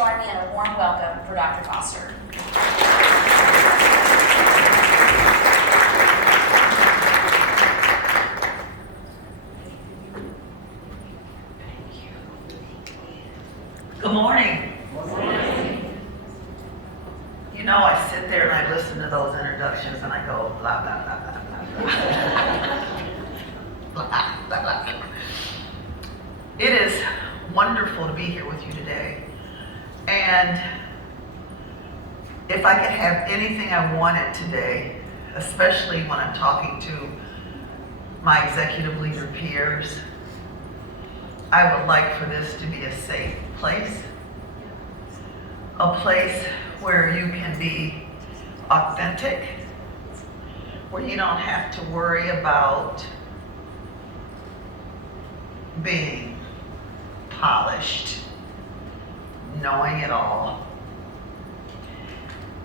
join me in a warm welcome for Dr. Foster. Good morning. Good morning. You know, I sit there and I listen to those introductions and I go, blah, blah, blah, blah, blah, blah. Blah, blah, blah, blah. It is wonderful to be here with you today. And if I could have anything I wanted today, especially when I'm talking to my executive leader peers, I would like for this to be a safe place, a place where you can be authentic, where you don't have to worry about being polished, knowing it all,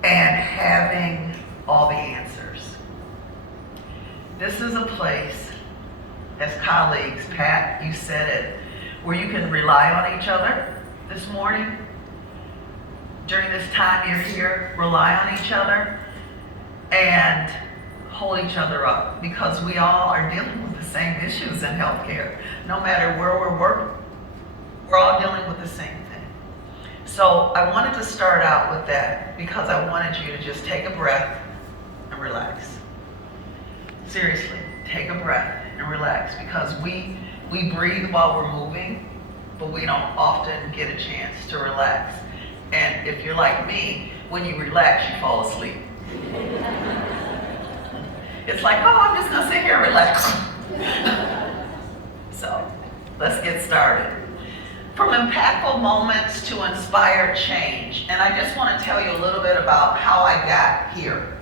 and having all the answers. This is a place, as colleagues, Pat, you said it, where you can rely on each other this morning. During this time you're here, rely on each other and hold each other up, because we all are dealing with the same issues in healthcare. No matter where we're working, we're all dealing with the same thing. So I wanted to start out with that because I wanted you to just take a breath and relax. Seriously, take a breath and relax, because we breathe while we're moving, but we don't often get a chance to relax. And if you're like me, when you relax, you fall asleep. It's like, oh, I'm just gonna sit here and relax. So let's get started. From impactful moments to inspired change. And I just want to tell you a little bit about how I got here.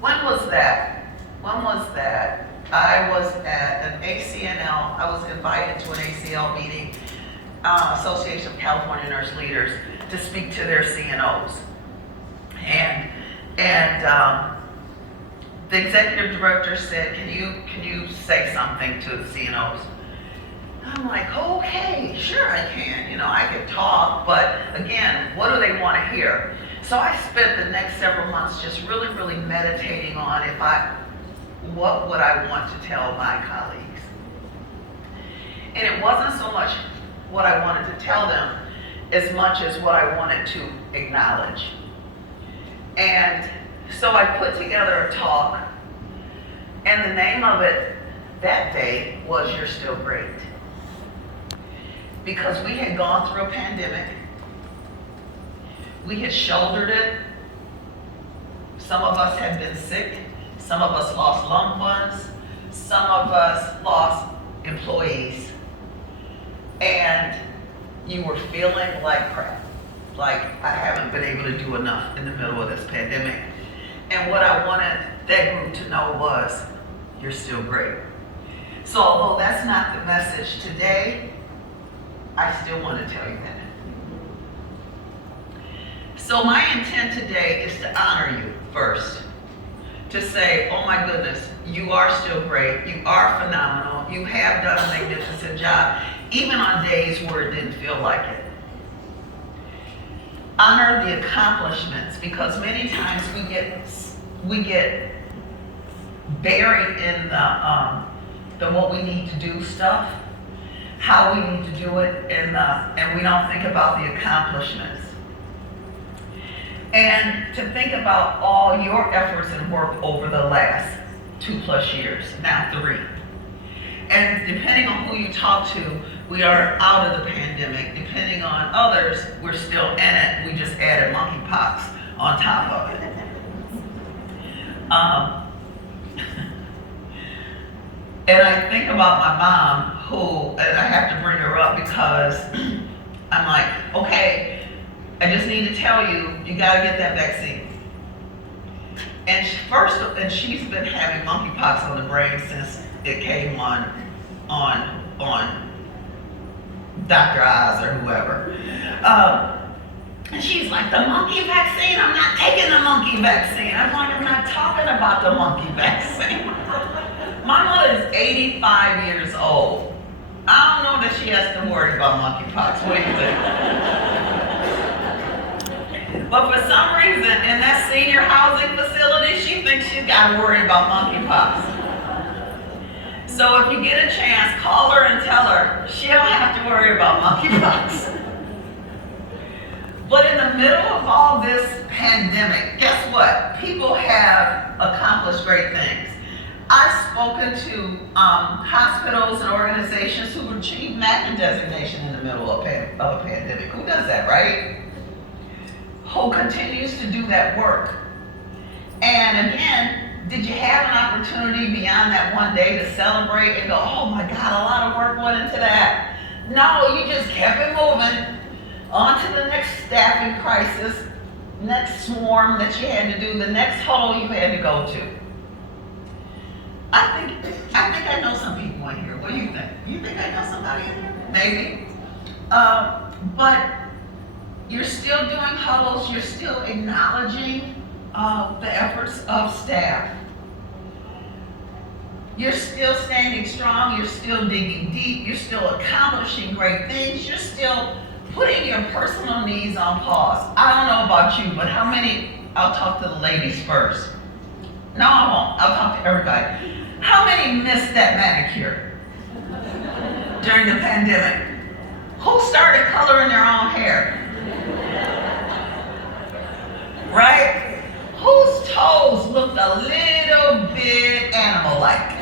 When was that? I was at an ACNL. I was invited to an ACL meeting, Association of California Nurse Leaders, to speak to their CNOs. And the executive director said, can you say something to the CNOs? I'm like, okay, sure I can. You know, I can talk, but again, what do they want to hear? So I spent the next several months just really meditating on what would I want to tell my colleagues. And it wasn't so much what I wanted to tell them as much as what I wanted to acknowledge. And so I put together a talk, and the name of it that day was You're Still Great. Because we had gone through a pandemic. We had shouldered it. Some of us had been sick. Some of us lost loved ones. Some of us lost employees. And you were feeling like crap. Like, I haven't been able to do enough in the middle of this pandemic. And what I wanted that group to know was, you're still great. So although that's not the message today, I still want to tell you that. So my intent today is to honor you first. To say, oh my goodness, you are still great. You are phenomenal. You have done a magnificent job, even on days where it didn't feel like it. Honor the accomplishments, because many times we get buried in the what we need to do stuff, how we need to do it, and we don't think about the accomplishments. And to think about all your efforts and work over the last 2+ years, now 3. And depending on who you talk to, we are out of the pandemic. Depending on others, we're still in it. We just added monkeypox on top of it. And I think about my mom, who, and I have to bring her up because I'm like, okay, I just need to tell you, you gotta get that vaccine. And she's been having monkeypox on the brain since it came on Dr. Oz or whoever. And she's like, the monkey vaccine? I'm not taking the monkey vaccine. I'm like, I'm not talking about the monkey vaccine. My mother is 85 years old. I don't know that she she has to worry about monkeypox. What do you think? But for some reason, in that senior housing facility, she thinks she's got to worry about monkeypox. So if you get a chance, call her and tell her she don't have to worry about monkeypox. But in the middle of all this pandemic, guess what? People have accomplished great things. I've spoken to hospitals and organizations who achieved MACA designation in the middle of a pandemic. Who does that, right? Who continues to do that work? And again, did you have an opportunity beyond that one day to celebrate and go, oh my God, a lot of work went into that? No, you just kept it moving on to the next staffing crisis, next swarm that you had to do, the next huddle you had to go to. I think I know some people in here. What do you think? You think I know somebody in here? Maybe. But you're still doing huddles, you're still acknowledging the efforts of staff. You're still standing strong, you're still digging deep, you're still accomplishing great things, you're still putting your personal needs on pause. I don't know about you, but how many, I'll talk to the ladies first. No, I won't, I'll talk to everybody. How many missed that manicure during the pandemic? Who started coloring their own hair? Right? Whose toes looked a little bit animal-like?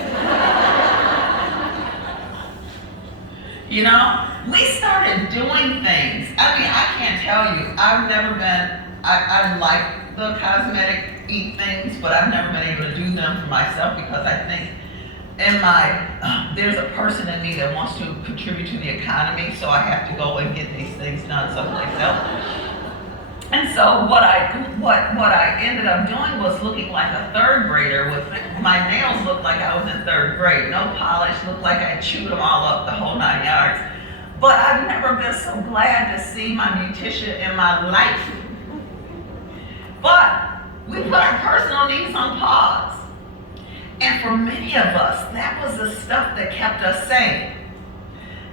You know, we started doing things. I mean, I can't tell you, I've never been, I like the cosmetic things, but I've never been able to do them for myself because I think there's a person in me that wants to contribute to the economy, so I have to go and get these things done someplace else. And so what I ended up doing was looking like a third grader with my nails looked like I was in third grade. No polish, looked like I chewed them all up, the whole 9 yards. But I've never been so glad to see my beautician in my life. But we put our personal needs on pause. And for many of us, that was the stuff that kept us sane.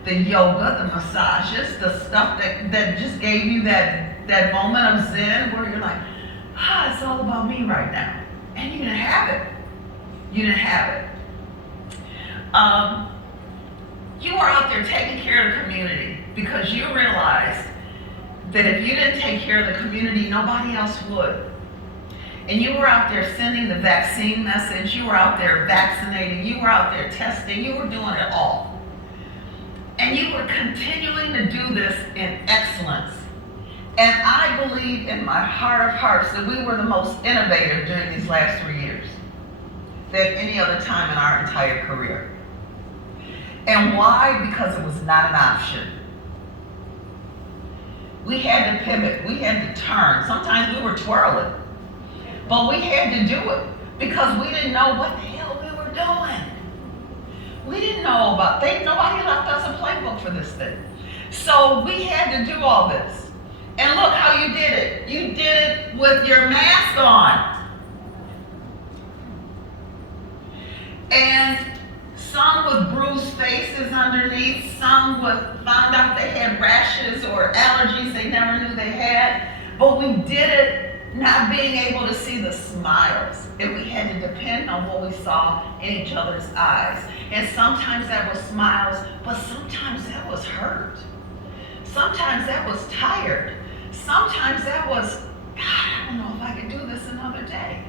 The yoga, the massages, the stuff that just gave you that moment of zen where you're like, it's all about me right now. And you didn't have it. You didn't have it. You were out there taking care of the community because you realized that if you didn't take care of the community, nobody else would. And you were out there sending the vaccine message, you were out there vaccinating, you were out there testing, you were doing it all. And you were continuing to do this in excellence. And I believe in my heart of hearts that we were the most innovative during these last 3 years than any other time in our entire career. And why? Because it was not an option. We had to pivot, we had to turn. Sometimes we were twirling, but we had to do it because we didn't know what the hell we were doing. We didn't know nobody left us a playbook for this thing. So we had to do all this. And look how you did it. You did it with your mask on. And some with bruised faces underneath, some found out they had rashes or allergies they never knew they had. But we did it not being able to see the smiles. And we had to depend on what we saw in each other's eyes. And sometimes that was smiles, but sometimes that was hurt. Sometimes that was tired. Sometimes that was, God, I don't know if I could do this another day.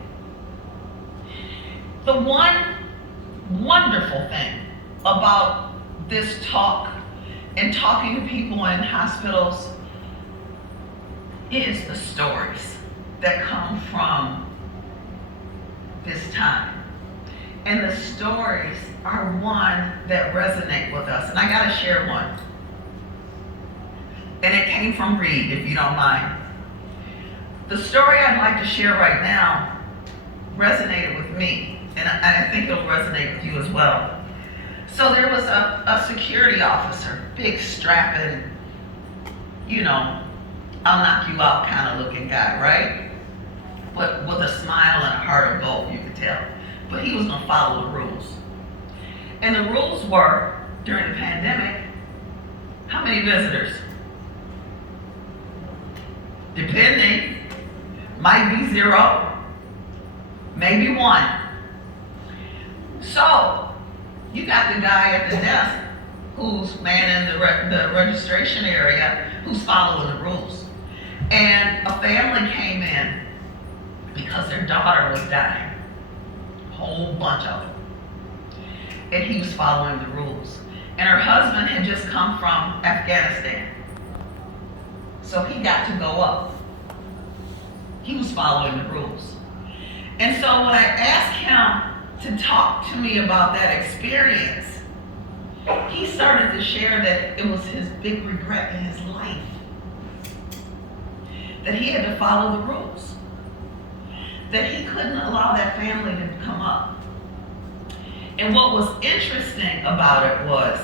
The one wonderful thing about this talk and talking to people in hospitals is the stories that come from this time. And the stories are one that resonate with us. And I gotta share one. And it came from Reed, if you don't mind. The story I'd like to share right now resonated with me, and I think it'll resonate with you as well. So there was a security officer, big strapping, I'll knock you out kind of looking guy, right? But with a smile and a heart of gold, you could tell. But he was gonna follow the rules. And the rules were, during the pandemic, How many visitors? Depending, might be 0, maybe 1. So, you got the guy at the desk who's manning the registration area, who's following the rules. And a family came in because their daughter was dying. A whole bunch of them. And he was following the rules. And her husband had just come from Afghanistan. So he got to go up. He was following the rules. And so when I asked him to talk to me about that experience, he started to share that it was his big regret in his life. That he had to follow the rules. That he couldn't allow that family to come up. And what was interesting about it was,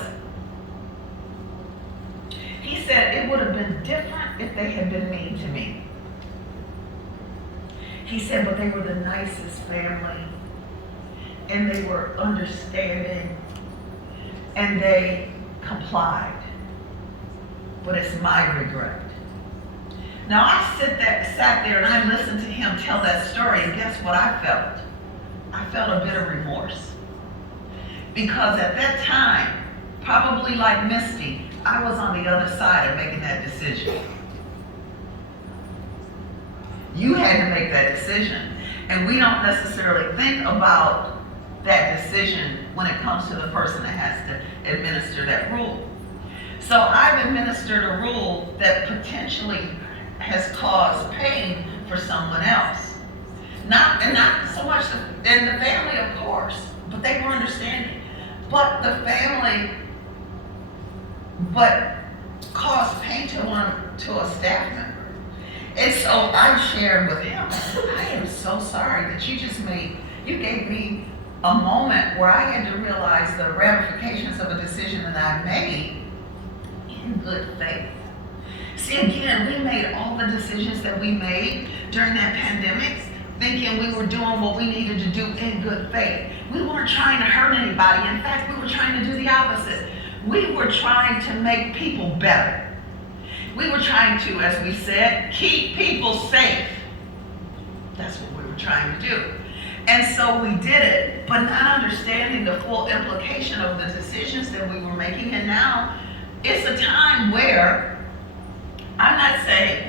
he said it would have been different if they had been mean to me. He said, but they were the nicest family, and they were understanding, and they complied. But it's my regret. Now I sat there and I listened to him tell that story, and guess what I felt? I felt a bit of remorse. Because at that time, probably like Misty, I was on the other side of making that decision. You had to make that decision. And we don't necessarily think about that decision when it comes to the person that has to administer that rule. So I've administered a rule that potentially has caused pain for someone else. Not so much in the family, of course, but they were understanding. But the family, but caused pain to a staff member. And so I shared with him, I am so sorry that you gave me a moment where I had to realize the ramifications of a decision that I made in good faith. See, again, we made all the decisions that we made during that pandemic thinking we were doing what we needed to do in good faith. We weren't trying to hurt anybody. In fact, we were trying to do the opposite. We were trying to make people better. We were trying to, as we said, keep people safe. That's what we were trying to do. And so we did it, but not understanding the full implication of the decisions that we were making. And now it's a time where, I'm not saying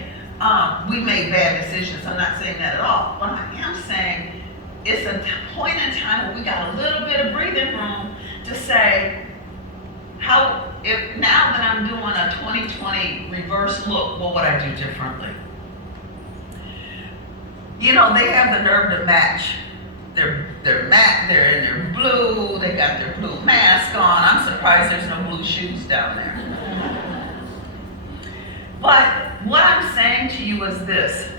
we made bad decisions. I'm not saying that at all. But I am saying it's a point in time where we got a little bit of breathing room to say, if now that I'm doing a 2020 reverse look, what would I do differently? You know, they have the nerve to match. They're in their blue, they got their blue mask on. I'm surprised there's no blue shoes down there. But what I'm saying to you is this.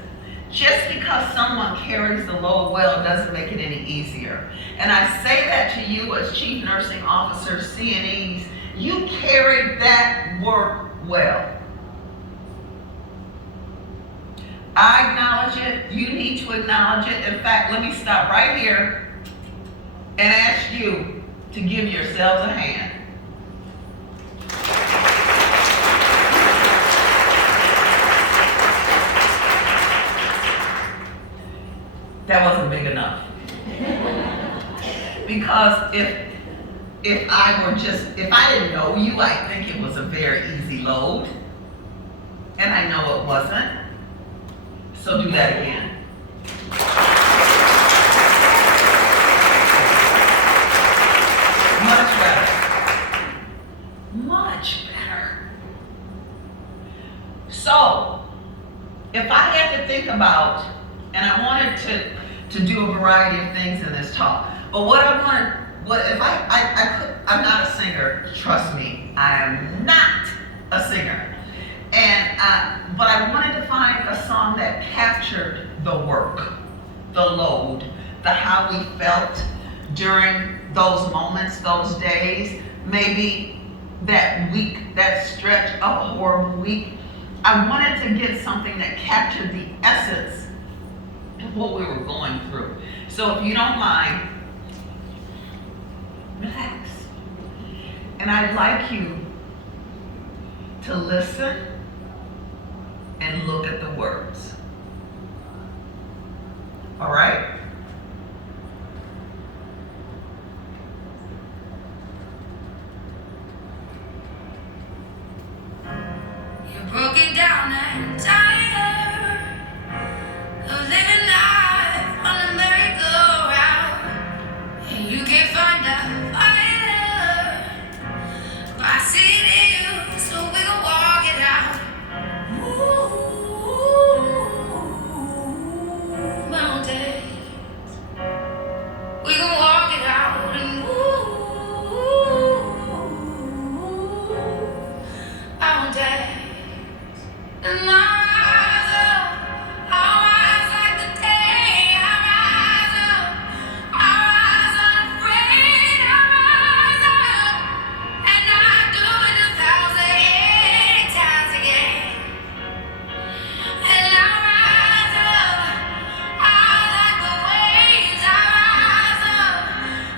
Just because someone carries the load well doesn't make it any easier. And I say that to you as chief nursing officers, CNEs, you carried that work well. I acknowledge it. You need to acknowledge it. In fact, let me stop right here and ask you to give yourselves a hand. That wasn't big enough. Because if I didn't know you, I'd think it was a very easy load. And I know it wasn't. So do that again. Much better. Much better. So, if I had to think about, and I wanted to do a variety of things in this talk, but I'm not a singer, trust me, I am not a singer. But I wanted to find a song that captured the work, the load, how we felt during those moments, those days, maybe that week, that stretch of a horrible week. I wanted to get something that captured the essence of what we were going through. So if you don't mind, relax. And I'd like you to listen and look at the words. All right? You're broken down and tired of living life on a merry-go-round, and you can't find a fighter. But I see it in you, so we gon' walk it out. Ooh, mountains, we gon' walk it out, and mountains. And I rise like the day. I rise unafraid. I rise up, and I do it 1,008 times again. And I rise up, I like the waves. I rise up,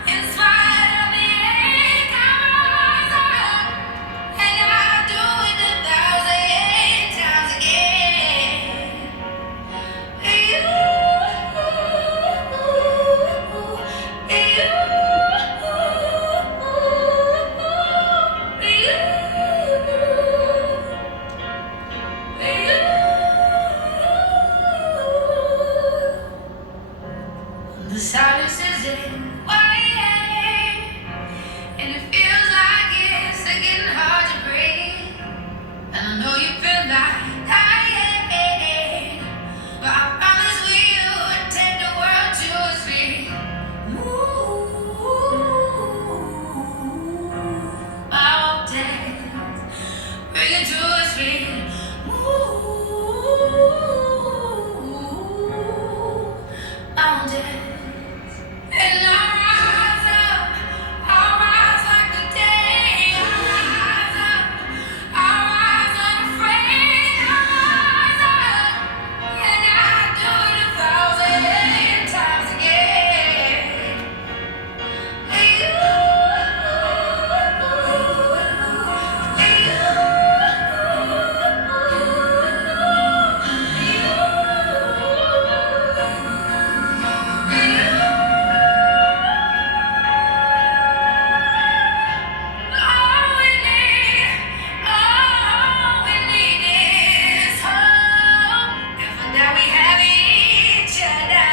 in spite of the ache. I rise up, and I do it 1,008 times again. The silence isn't quiet, and it feels like it's getting hard to breathe. And I know you feel like dying, but I promise we'll take the world to its feet. Move mountains, bring it to its feet. Move mountains, and I rise like the day. I rise unafraid. I rise up, and I do it 1,008 times again. All we need is hope, and for that we have each other,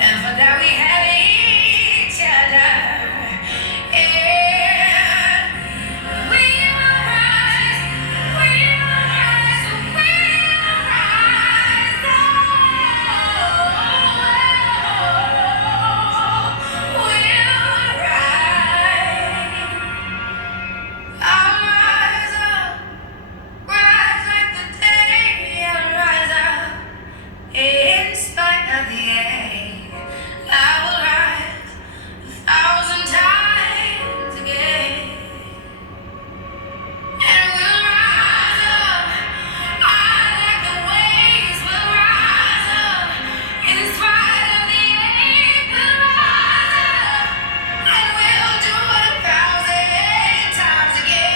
and for that we have each other. And we will rise, we will rise, we will rise. We'll rise. I'll rise up, rise like the day. I'll rise up, in spite of the ache. I will rise 1,000 times again. And we'll rise up, high like the waves. We'll rise up, in spite of the ache. We'll rise up, and we'll do it 1,008 times again.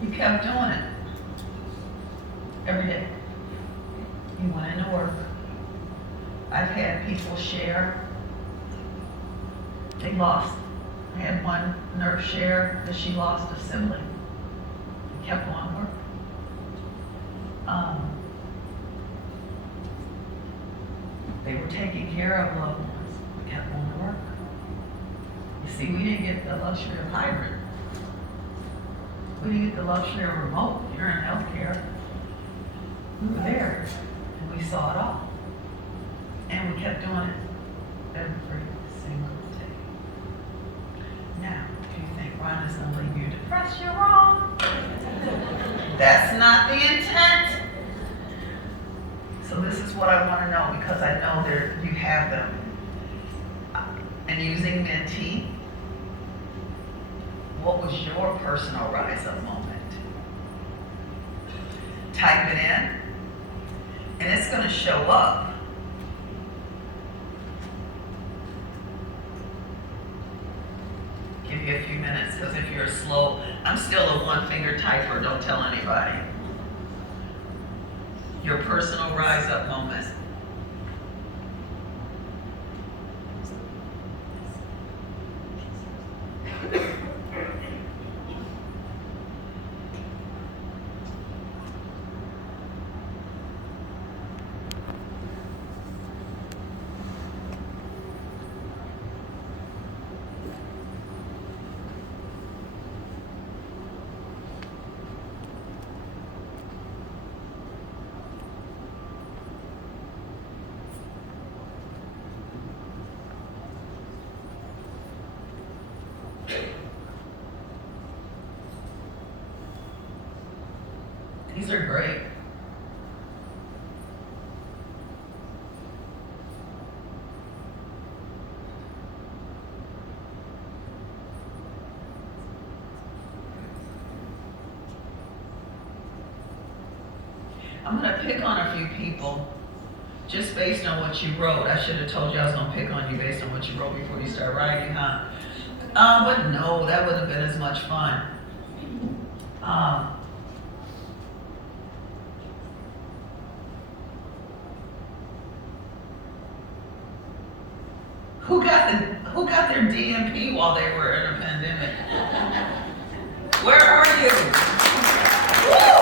You kept doing it every day. You went into work. I've had people share. They lost. I had one nurse share that she lost a sibling. They kept going to work. They were taking care of loved ones. We kept going to work. You see, we didn't get the luxury of hybrid. We didn't get the luxury of remote. You're in healthcare. We were there, and we saw it all. And we kept doing it every single day. Now, if you think Rhonda's gonna leave you depressed, you're wrong. That's not the intent. So this is what I want to know, because I know you have them. And using Mentee, what was your personal rise up moment? Type it in, and it's going to show up. Give you a few minutes, because if you're slow, I'm still a one-finger typer, don't tell anybody. Your personal rise up moment. These are great. I'm going to pick on a few people just based on what you wrote. I should have told you I was going to pick on you based on what you wrote before you start writing, huh? But no, that wouldn't have been as much fun. Who got their DMP while they were in a pandemic? Where are you? Woo!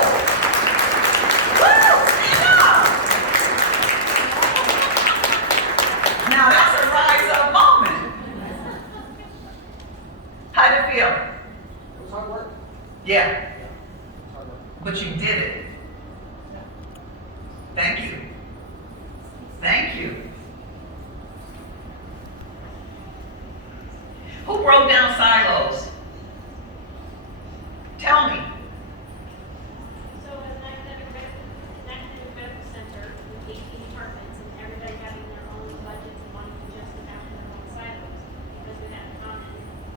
Woo! Stand up! Now that's a rise up moment. How'd it feel? It was hard work. Yeah, It was hard work. but you did it. Thank you. Thank you. Who broke down silos? Tell me.